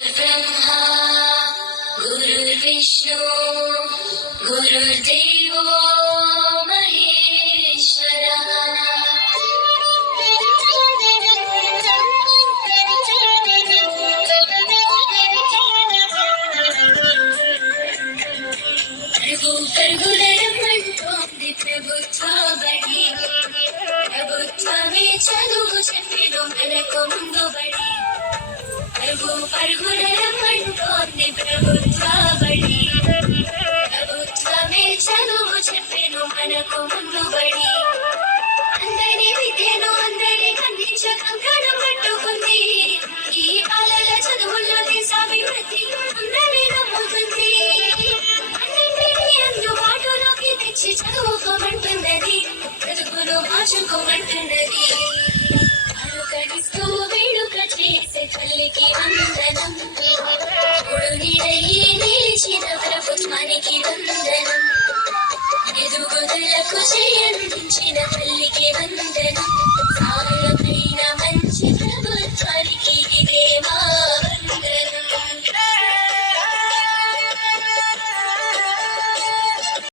ब्रह्मा गुरुर्विष्णु गुरुर्देवो महेश्वरः। ప్రభువులరమ్మంటోంది ప్రభుత్వ బడి, ప్రభుత్వమే చదువు చెప్పెను మనకు ముందు బడి. పరుగులరమ్మంటోంది ప్రభుత్వ బడి, ప్రభుత్వమే చదువు చెప్పెను మనకు ముందు బడి. అందరి విద్యను అందరికి అందించ కంకణం పట్టుకుంది. ఈ బాలల చదువుల్లో దేశాభివృద్ధి అందరి నమ్ముతుంది. అన్నింటినీ అందుబాటులోకి తెచ్చి చదువుకోమంటున్నది, బ్రతుకును మార్చుకోమంటున్నది. అనుకరిస్తూ వేడుక చేసే తల్లికి వందనం, కొడు నీడయి నిలిచిన ప్రభుత్వానికి వందనం.